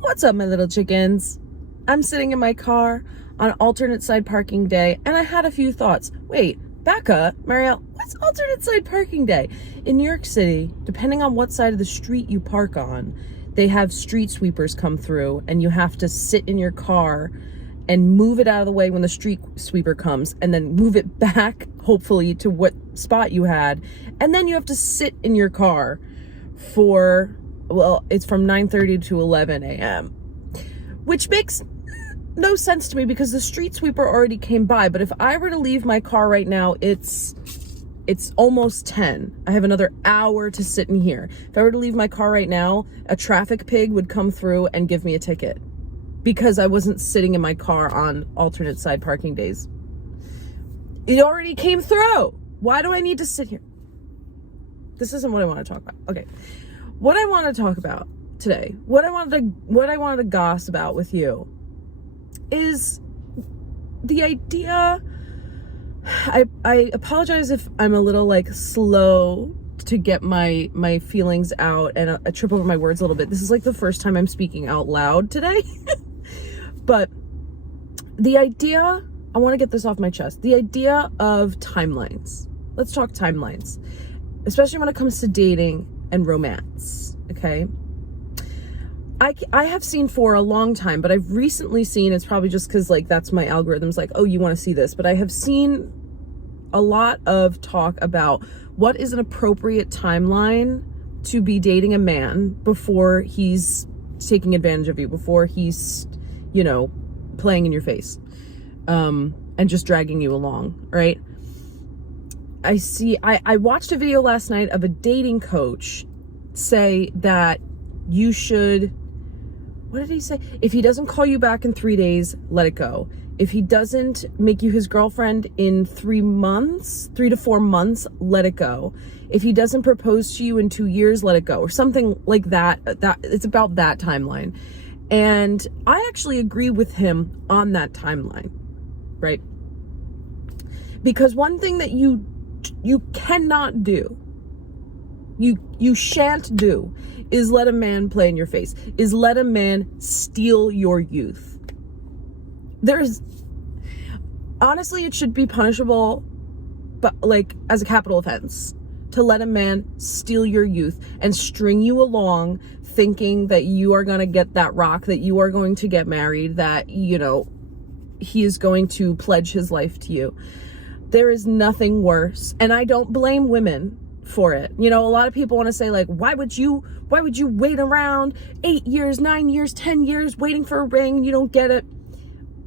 What's up, my little chickens? I'm sitting in my car on alternate side parking day, and I had a few thoughts. Wait, back up, Marielle. What's alternate side parking day? In New York City, depending on what side of the street you park on, they have street sweepers come through, and you have to sit in your car and move it out of the way when the street sweeper comes, and then move it back, hopefully, to what spot you had. And then you have to sit in your car for, well, it's from 9:30 to 11 a.m., which makes no sense to me because the street sweeper already came by. But if I were to leave my car right now, it's almost 10. I have another hour to sit in here. If I were to leave my car right now, a traffic pig would come through and give me a ticket because I wasn't sitting in my car on alternate side parking days. It already came through. Why do I need to sit here? This isn't what I want to talk about. Okay. What I want to talk about today, what I wanted to goss about with you is the idea. I apologize if I'm a little slow to get my feelings out, and I trip over my words a little bit. This is the first time I'm speaking out loud today. But the idea, I want to get this off my chest. The idea of timelines. Let's talk timelines, especially when it comes to dating and romance. Okay. I have seen for a long time, but I've recently seen, it's probably just because that's my algorithm's oh, you want to see this, but I have seen a lot of talk about what is an appropriate timeline to be dating a man before he's taking advantage of you, before he's, playing in your face, and just dragging you along, right? I watched a video last night of a dating coach say that you should, what did he say? If he doesn't call you back in 3 days, let it go. If he doesn't make you his girlfriend in 3 to 4 months, let it go. If he doesn't propose to you in 2 years, let it go, or something like that. It's about that timeline. And I actually agree with him on that timeline, right? Because one thing that you cannot do, you shan't do, is let a man play in your face, is let a man steal your youth. Honestly, it should be punishable, but as a capital offense, to let a man steal your youth and string you along thinking that you are going to get that rock, that you are going to get married, that, he is going to pledge his life to you. There is nothing worse. And I don't blame women for it. A lot of people want to say why would you wait around 8 years, 9 years, 10 years waiting for a ring and you don't get it?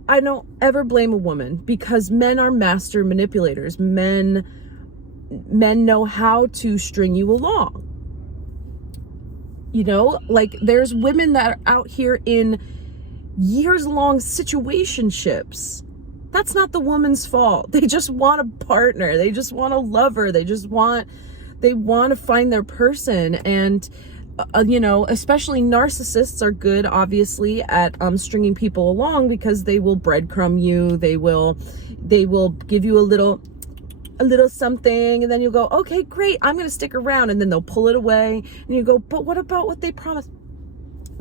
I don't ever blame a woman because men are master manipulators. Men know how to string you along. There's women that are out here in years-long situationships. That's not the woman's fault. They just want a partner. They just want a lover. They want to find their person. And, especially narcissists are good, obviously, at stringing people along because they will breadcrumb you. They will give you a little something, and then you'll go, okay, great, I'm going to stick around. And then they'll pull it away. And you go, but what about what they promised?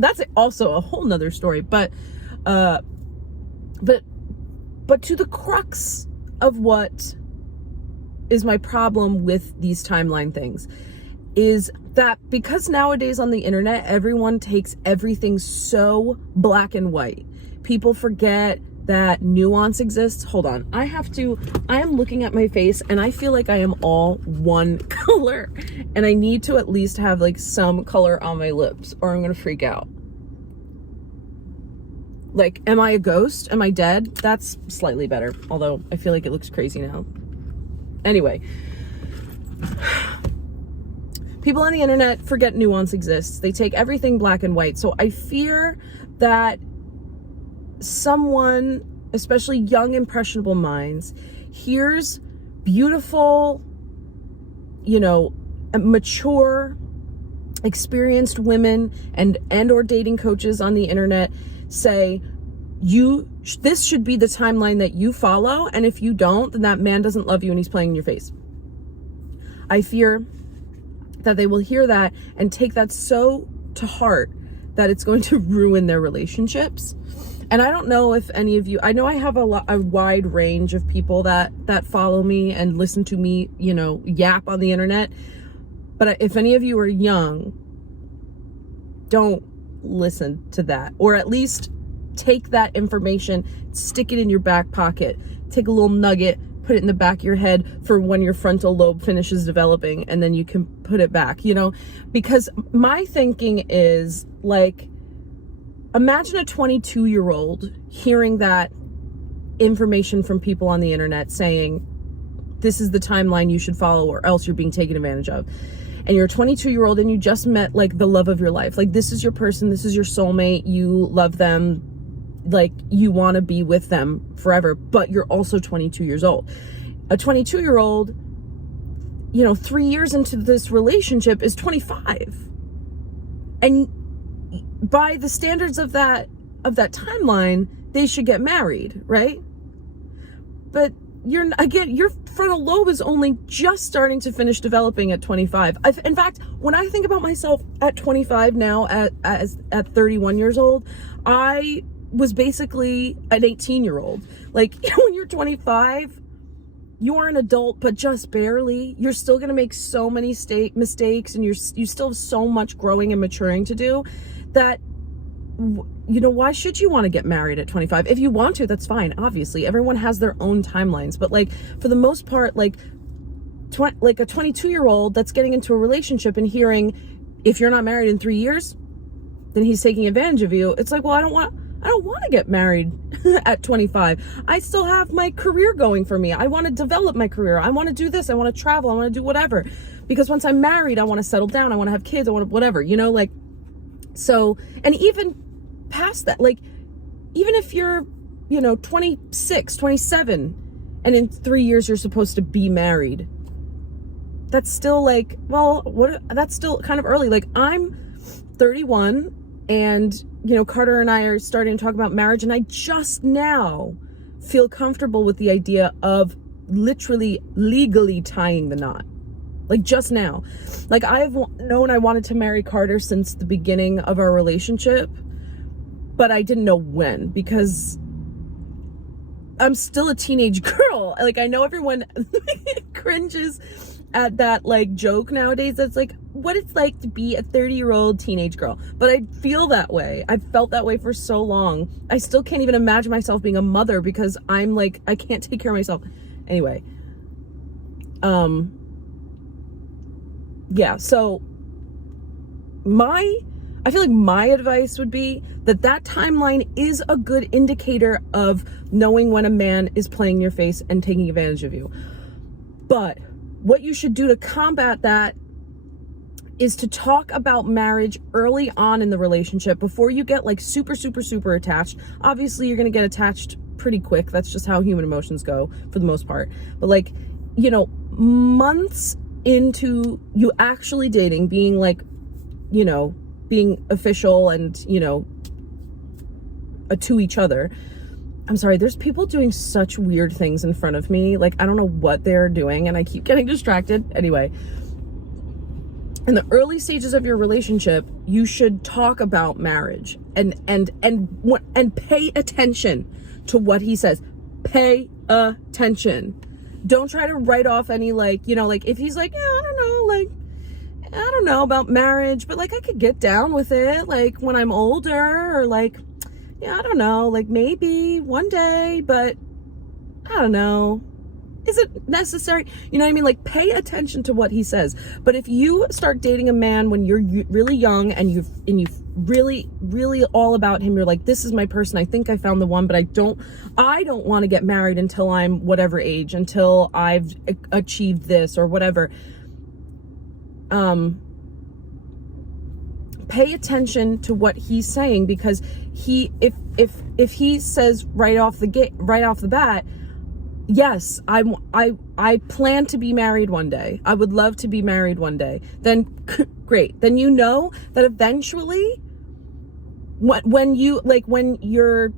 That's also a whole nother story. But to the crux of what is my problem with these timeline things is that because nowadays on the internet, everyone takes everything so black and white. People forget that nuance exists. Hold on. I am looking at my face and I feel like I am all one color, and I need to at least have some color on my lips or I'm going to freak out. Am I a ghost? Am I dead? That's slightly better, although I feel like it looks crazy now. Anyway, people on the internet forget nuance exists. They take everything black and white. So I fear that someone, especially young, impressionable minds, hears beautiful, mature, experienced women and or dating coaches on the internet say, this should be the timeline that you follow, and if you don't, then that man doesn't love you and he's playing in your face. I fear that they will hear that and take that so to heart that it's going to ruin their relationships. And I don't know if any of you, I know I have a wide range of people that follow me and listen to me, yap on the internet. But if any of you are young, don't listen to that. Or at least take that information, stick it in your back pocket, take a little nugget, put it in the back of your head for when your frontal lobe finishes developing, and then you can put it back, because my thinking is like, imagine a 22-year-old hearing that information from people on the internet saying, this is the timeline you should follow or else you're being taken advantage of. And you're a 22-year-old and you just met like the love of your life. Like, this is your person, this is your soulmate, you love them, like you want to be with them forever, but you're also 22 years old. A 22-year-old, 3 years into this relationship is 25. And by the standards of that timeline, they should get married, right? But your frontal lobe is only just starting to finish developing at 25. In fact, when I think about myself at 25 now, at 31 years old, I was basically an 18-year-old. Like, when you're 25, you're an adult, but just barely. You're still going to make so many mistakes, and you still have so much growing and maturing to do that, why should you want to get married at 25? If you want to, that's fine. Obviously, everyone has their own timelines, but like, for the most part, like a 22-year-old that's getting into a relationship and hearing, if you're not married in 3 years, then he's taking advantage of you. It's like, well, I don't want to get married at 25. I still have my career going for me. I want to develop my career. I want to do this. I want to travel. I want to do whatever. Because once I'm married, I want to settle down. I want to have kids. I want to whatever, so, and even past that, like, even if you're, 26, 27, and in 3 years you're supposed to be married, that's still like, that's still kind of early. Like, I'm 31, and, Carter and I are starting to talk about marriage, and I just now feel comfortable with the idea of literally legally tying the knot. Like, just now. Like, I've known I wanted to marry Carter since the beginning of our relationship, but I didn't know when, because I'm still a teenage girl. Like, I know everyone cringes at that, like, joke nowadays. That's like what it's like to be a 30-year-old teenage girl. But I feel that way. I've felt that way for so long. I still can't even imagine myself being a mother, because I'm like, I can't take care of myself. Anyway, yeah, so I feel like my advice would be that timeline is a good indicator of knowing when a man is playing in your face and taking advantage of you. But what you should do to combat that is to talk about marriage early on in the relationship, before you get like super, super, super attached. Obviously, you're going to get attached pretty quick. That's just how human emotions go for the most part. But like, months into you actually dating, being like, being official and, to each other. I'm sorry, there's people doing such weird things in front of me. Like, I don't know what they're doing, and I keep getting distracted. Anyway, in the early stages of your relationship, you should talk about marriage and pay attention to what he says. Pay attention. Don't try to write off any, like, if he's like, yeah, I don't know about marriage, but like, I could get down with it, like, when I'm older, or like, yeah, I don't know, like, maybe one day, but I don't know. Is it necessary? You know what I mean? Like, pay attention to what he says. But if you start dating a man when you're really young, and you really, really all about him, you're like, this is my person, I think I found the one, but I don't want to get married until I'm whatever age, until I've achieved this or whatever. Pay attention to what he's saying, because if he says right off the bat, yes, I plan to be married one day, I would love to be married one day, then great. Then you know that eventually, when you're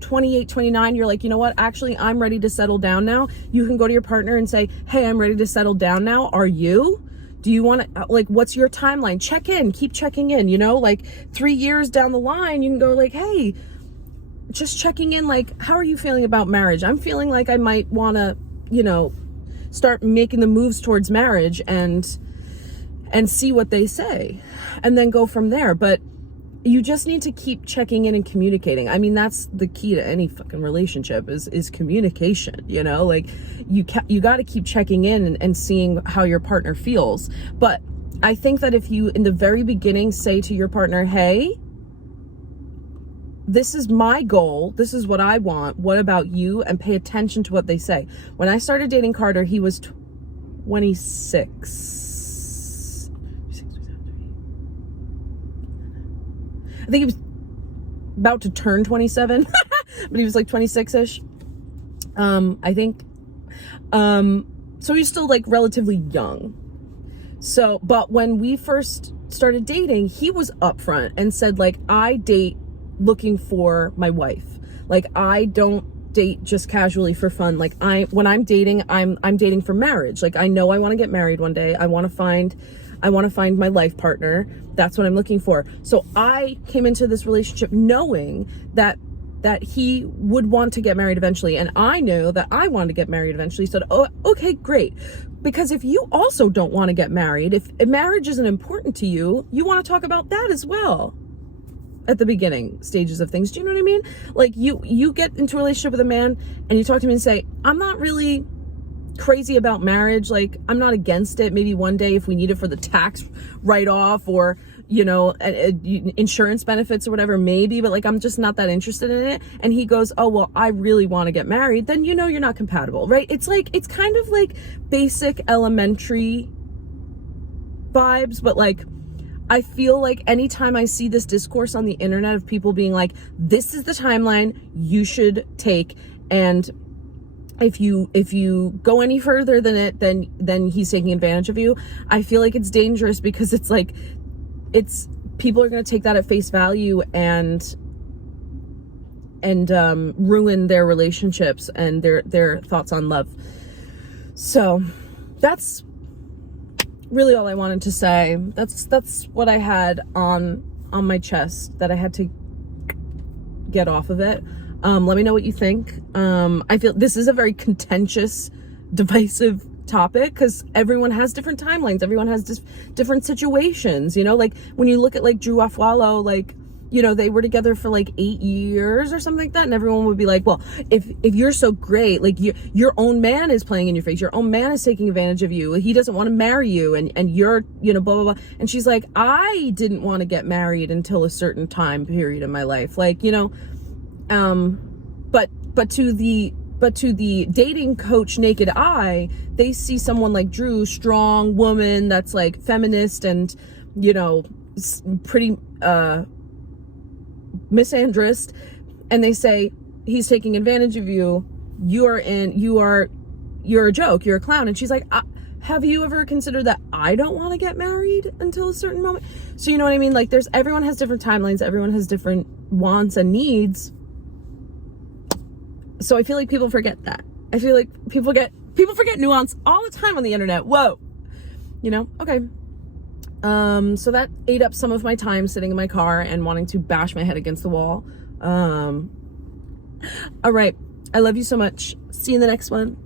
28, 29, you're like, you know what, actually, I'm ready to settle down now. You can go to your partner and say, hey, I'm ready to settle down now. Are you? Do you want to, like, what's your timeline? Check in, keep checking in, you know, like 3 years down the line, you can go like, hey, just checking in, like, how are you feeling about marriage? I'm feeling like I might want to, you know, start making the moves towards marriage, and see what they say, and then go from there. But you just need to keep checking in and communicating. I mean, that's the key to any fucking relationship is communication, you know, like you got to keep checking in and seeing how your partner feels. But I think that if you, in the very beginning, say to your partner, hey, this is my goal, this is what I want, what about you? And pay attention to what they say. When I started dating Carter, he was 26. I think he was about to turn 27, but he was like 26-ish. I think. So he's still like relatively young. So, but when we first started dating, he was upfront and said, like, I date looking for my wife. Like, I don't date just casually for fun. Like, when I'm dating, I'm dating for marriage. Like, I know I want to get married one day. I want to find my life partner. That's what I'm looking for. So I came into this relationship knowing that he would want to get married eventually. And I knew that I wanted to get married eventually. So, oh, okay, great. Because if you also don't want to get married, if marriage isn't important to you, you want to talk about that as well at the beginning stages of things. Do you know what I mean? Like, you get into a relationship with a man and you talk to him and say, I'm not really crazy about marriage. Like, I'm not against it. Maybe one day if we need it for the tax write-off or, you know, insurance benefits or whatever, maybe, but like, I'm just not that interested in it. And he goes, oh, well, I really want to get married. Then, you know, you're not compatible, right? It's like, it's kind of like basic elementary vibes, but like, I feel like anytime I see this discourse on the internet of people being like, this is the timeline you should take, and if you go any further than it, then he's taking advantage of you. I feel like it's dangerous, because it's like, people are going to take that at face value and ruin their relationships and their thoughts on love. So that's really all I wanted to say. That's what I had on my chest that I had to get off of it. Let me know what you think. I feel this is a very contentious, divisive topic, because everyone has different timelines. Everyone has different situations, you know, like when you look at like Drew Afwalo, like, you know, they were together for like 8 years or something like that. And everyone would be like, well, if you're so great, like your own man is playing in your face. Your own man is taking advantage of you. He doesn't want to marry you, and you're, you know, blah, blah, blah. And she's like, I didn't want to get married until a certain time period in my life. Like, you know, but to the dating coach naked eye, they see someone like Drew, strong woman that's like feminist and, you know, pretty misandrist, and they say he's taking advantage of you. You're a joke. You're a clown. And she's like, have you ever considered that I don't want to get married until a certain moment? So you know what I mean? Like, everyone has different timelines. Everyone has different wants and needs. So I feel like people forget that. I feel like people forget nuance all the time on the internet. Whoa. You know? Okay. So that ate up some of my time sitting in my car and wanting to bash my head against the wall. All right. I love you so much. See you in the next one.